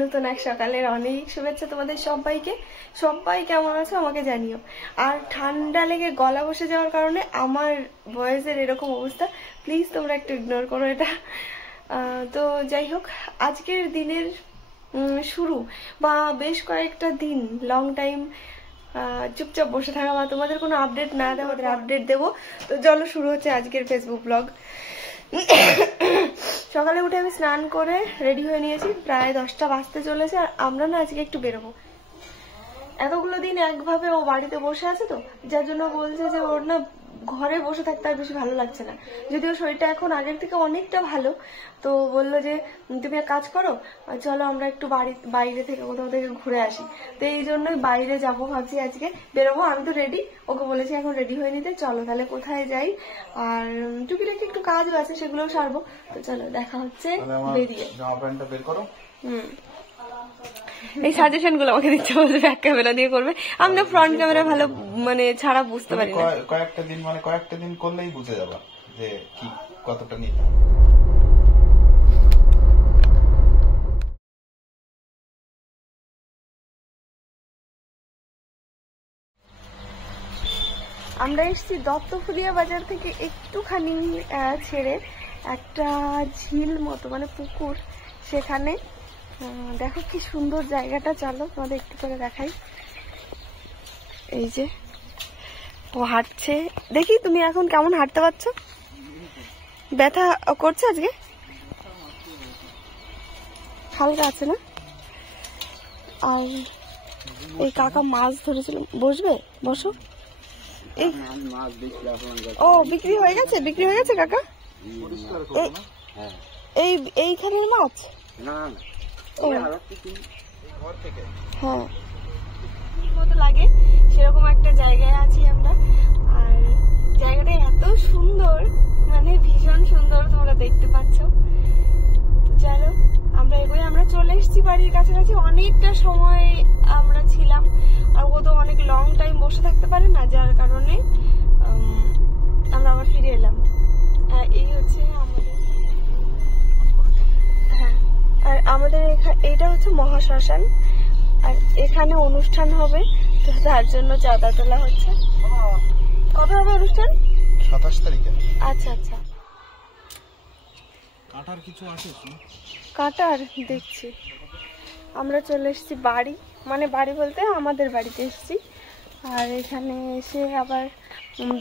নতুন এক সকালের অনেক শুভেচ্ছা তোমাদের সবাইকে। সবাই কেমন আছো আমাকে জানিও। আর ঠান্ডা লেগে গলা বসে যাওয়ার কারণে আমার ভয়েসের এরকম অবস্থা, প্লিজ তোমরা একটু ইগনোর করো এটা। তো যাই হোক, আজকের দিনের শুরু বা বেশ কয়েকটা দিন লং টাইম চুপচাপ বসে থাকা বা তোমাদের কোনো আপডেট না দেওয়া, ওদের আপডেট দেবো। তো চলো শুরু হচ্ছে আজকের ফেসবুক ব্লগ। সকালে উঠে আমি স্নান করে রেডি হয়ে নিয়েছি, প্রায় 10টা বাজতে চলেছে। আর আমরা না আজকে একটু বেরোবো। এতগুলো দিন একভাবে ও বাড়িতে বসে আছে, তো যার জন্য বলছে যে ওর না ঘরে বসে থাকতে আর বেশি ভালো লাগছে না। যদিও শরীরটা এখন আগের থেকে অনেকটা ভালো, তো বললো যে তুমি এক কাজ করো, চলো আমরা একটু বাইরে থেকে কোথাও থেকে ঘুরে আসি। তো এই জন্যই বাইরে যাবো ভাবছি, আজকে বেরোবো। আমি তো রেডি, ওকে বলেছি এখন রেডি হয়ে নিতে, চলো তাহলে কোথায় যাই। আর টুকিটাকি একটু কাজও আছে, সেগুলোও সারবো। তো চলো দেখা হচ্ছে বেরিয়ে। জামা প্যান্টটা বের করো। এই সাজেশন গুলো আমাকে দিচ্ছে, বলছে ব্যাক ক্যামেরা দিয়ে করবে। আমি না ফ্রন্ট ক্যামেরা ভালো ছাড়া বুঝতে পারি না। কয়েকটা দিন করলেই বুঝে যাবা যে কি কতটা নিতে। আমরা এসেছি দত্তফুলিয়া বাজার থেকে একটুখানি ছেড়ে একটা ঝিল মতো পুকুর, সেখানে দেখো কি সুন্দর জায়গাটা। চলো তোমাদের একটু করে দেখাই। এই যে ও হাঁটছে, দেখি তুমি এখন কেমন হাঁটতে পারছো? ব্যথা করছে আজকে? হালকা আছে না? আর এই কাকা মাছ ধরেছিল, বসবে, বসো। ও বিক্রি হয়ে গেছে, বিক্রি হয়ে গেছে কাকা? এইখানের মাছ? হ্যাঁ, মতো লাগে সেরকম একটা জায়গায় আছি আমরা। আর জায়গাটা এত সুন্দর, ভীষণ সুন্দর, তোমরা দেখতে পাচ্ছ। চলো আমরা এগোই। আমরা চলে এসেছি বাড়ির কাছাকাছি। অনেকটা সময় আমরা ছিলাম, আর ও তো অনেক লং টাইম বসে থাকতে পারে না, যার কারণে আমরা আবার ফিরে এলাম। এই হচ্ছে আমাদের, হ্যাঁ, আর আমাদের এইটা হচ্ছে মহাশ্মশান। আর এখানে অনুষ্ঠান হবে, তো তার জন্য চাঁদা তোলা হচ্ছে। কবে হবে অনুষ্ঠান? 27 তারিখে। আচ্ছা আচ্ছা। কাটার কিছু আছে? কাটার দেখছি। আমরা চলে এসেছি বাড়ি, বাড়ি বলতে আমাদের বাড়িতে এসেছি। আর এখানে এসে আবার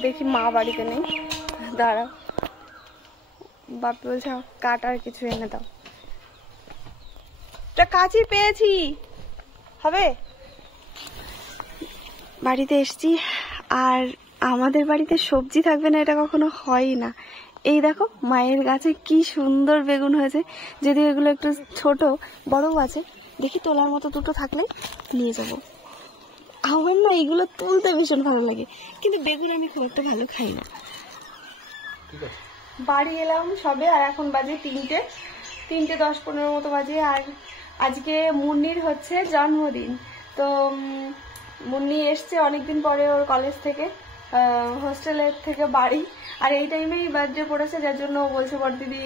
দেখি মা বাড়িতে নেই। দাঁড়াও, বাপ বলছে কাটার কিছু এনে দাও। কাঁচি পেয়েছি, হবে। বাড়িতে এসেছি, আর আমাদের বাড়িতে সবজি থাকবে না এটা কখনো হয় না। এই দেখো মায়ের গাছে কি সুন্দর বেগুন হয়েছে, যদিও এগুলো একটু ছোট, বড়ও আছে। দেখি তোলার মতো দুটো থাকলে নিয়ে যাব। আমার না এগুলো তুলতে ভীষণ ভালো লাগে, কিন্তু বেগুন আমি খুব একটা ভালো খাই না। বাড়ি এলাম সবে, আর এখন বাজে 3টে 10-15 মতো বাজে। আর আজকে মুন্নির হচ্ছে জন্মদিন। তো মুন্নি এসছে অনেকদিন পরে ওর কলেজ থেকে, হোস্টেলের থেকে বাড়ি। আর এই টাইমেই বার্থডে পড়েছে, যার জন্য ও বলছে বড়দিদি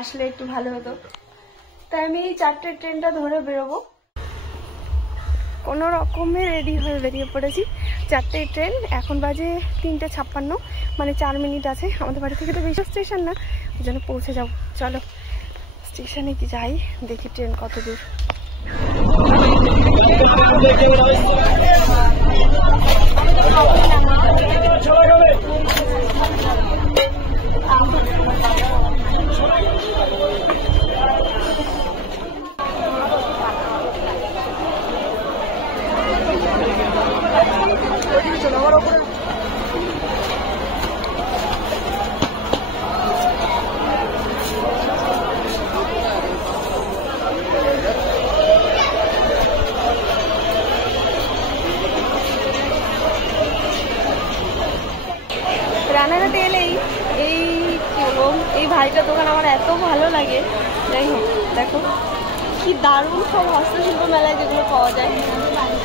আসলে একটু ভালো হতো। তাই আমি 4টের ট্রেনটা ধরে বেরোবো। কোনো রকমে রেডি হয়ে বেরিয়ে পড়েছি। 4টের ট্রেন, এখন বাজে 3:56, 4 মিনিট আছে। আমাদের বাড়ি থেকে তো বেশি স্টেশন না, ওই জন্য পৌঁছে যাবো। চলো স্টেশনে কি যাই, দেখি ট্রেন কত দূর। রানাঘাটে এলেই এই ভাইটার দোকান আমার এত ভালো লাগে। যাই হোক, দেখো কি দারুণ সব হস্তশিল্প মেলায় যেগুলো পাওয়া যায়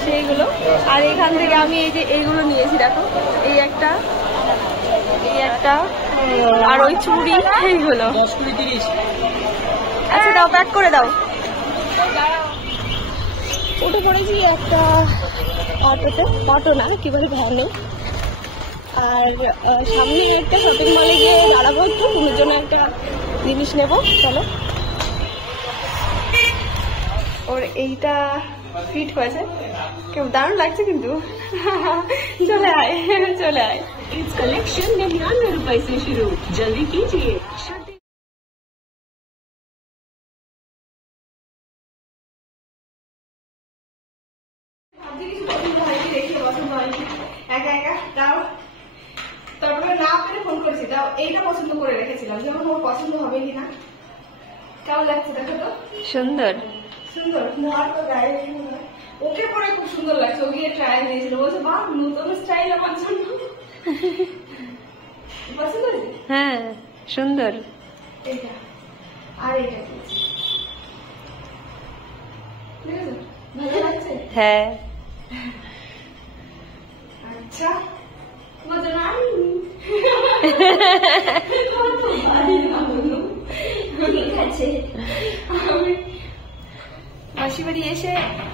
সেইগুলো। আর এখান থেকে আমি এই যে এইগুলো নিয়েছি, দেখো এই একটা, আর ওই চুড়ি, এইগুলো। আচ্ছা দাও, প্যাক করে দাও। উঠে পড়েছি একটা অটোতে, অটো না কি বলে ভ্যানে। আর সামনে একটা শপিং মলে গিয়ে দাঁড়াবো, একটু তোমার জন্য একটা জিনিস নেবো। চলো। ওর এইটা ফিট হয়েছে, কেউ দারুণ লাগছে কিন্তু। চলে আয়, চলে আয়। इस कलेक्शन 99 रुपए से शुरू, जल्दी कीजिए। একা একা তাও তারপরে না পেরে ফোন করেছি, তাও এইটা পছন্দ করে রেখেছিলাম, যেমন ওর পছন্দ হবে কিনা। কেমন লাগছে দেখো তো? সুন্দর সুন্দর। আর তো গায়ে ওকে পরে খুব সুন্দর লাগছে। ও গিয়ে ট্রায়াল দিয়েছিল, বলছে বাহ নতুন স্টাইল আমার জন্য। পছন্দ হয়েছে? হ্যাঁ সুন্দর। এইটা আর এইটা কিনেছি। দেখেছো? ভালো লাগছে? হ্যাঁ আচ্ছা মজা নাই। ঠিক আছে। মাসি বাড়ি এসে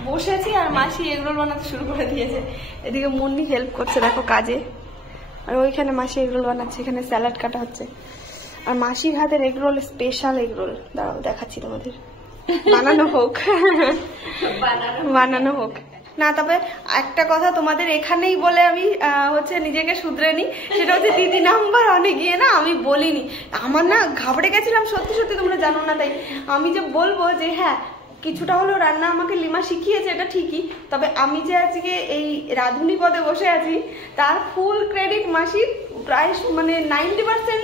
বসেছি আর মাসি এগরোল বানাতে শুরু করে দিয়েছে। এদিকে মুন্নি হেল্প করছে দেখো কাজে, আর ওইখানে মাসি এগরোল বানাচ্ছে, এখানে স্যালাড কাটা হচ্ছে। আর মাসির হাতের এগরোল স্পেশাল এগরোল, দাঁড়াও দেখাচ্ছি তোমাদের। বানানো হোক, বানানো হোক না। তবে একটা কথা তোমাদের এখানেই বলে আমি হচ্ছে নিজেকে শুধরে নি, সেটা হচ্ছে দিদি নাম্বার অনেক গিয়ে না আমি বলিনি। আমার না ঘাবড়ে গেছিলাম সত্যি সত্যি, তোমরা জানো না, তাই আমি যে বলবো যে হ্যাঁ কিছুটা হলেও রান্না আমাকে লিমা শিখিয়েছে, এটা ঠিকই। তবে আমি যে আজকে এই রাঁধুনি পদে বসে আছি তার ফুল ক্রেডিট মাসির, প্রায় মানে 90%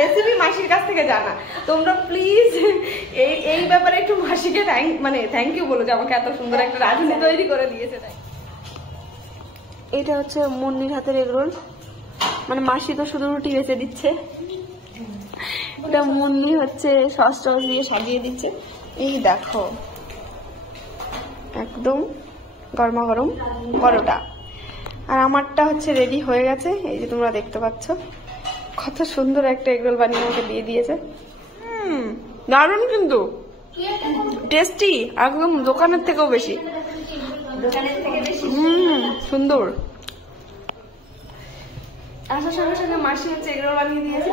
রেসিপি মাসির কাছ থেকে জানা। তোমরা প্লিজ এই ব্যাপারে একটু মাসিকে থ্যাংক ইউ বলো যে আমাকে এত সুন্দর একটা রাঁধুনি তৈরি করে দিয়েছে। তাই এটা হচ্ছে মুন্নির হাতের এগরোল, মানে মাসি তো শুধু রুটি বেঁচে দিচ্ছে, এটা মুন্নি হচ্ছে সস টস দিয়ে সাজিয়ে দিচ্ছে। এই দেখো একদম গরমা গরম পরোটা, আর আমারটা হচ্ছে রেডি হয়ে গেছে। এই যে তোমরা দেখতে পাচ্ছ কত সুন্দর একটা এগরোল বানিয়ে আমাকে দিয়ে দিয়েছে। দারুণ কিন্তু টেস্টি, একদম দোকানের থেকেও বেশি। সুন্দর। আসার সঙ্গে সঙ্গে মাসি হচ্ছে এগরোল বানিয়ে দিয়েছে,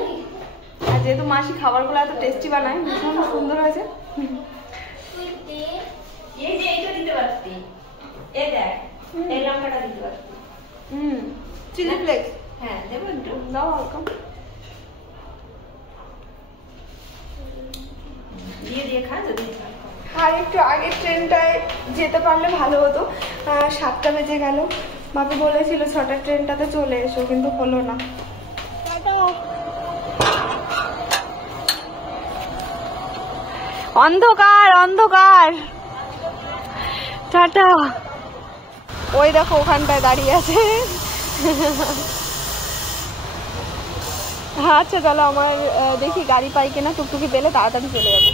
আর যেহেতু মাসি খাবারগুলো এত টেস্টি বানায় ভীষণ সুন্দর হয়েছে। এই যে এইটা দিতে পারতি, এই দেখ এই লঙ্কাটা দিতে পারতি। চিলি ফ্লেক্স হ্যাঁ দেবো একটু। দাও হালকা দিয়ে দিয়ে খা যদি। আর একটু আগের ট্রেনটায় যেতে পারলে ভালো হতো। 7টা বেজে গেল, বাপি বলেছিল 6টার ট্রেনটাতে চলে এসো, কিন্তু হলো না। অন্ধকার অন্ধকার, টাটা। ওই দেখো ওখানটায় দাঁড়িয়ে আছে। আচ্ছা চলো, আমার দেখি গাড়ি পাই কিনা, টুকটুকি পেলে তাড়াতাড়ি চলে যাবো।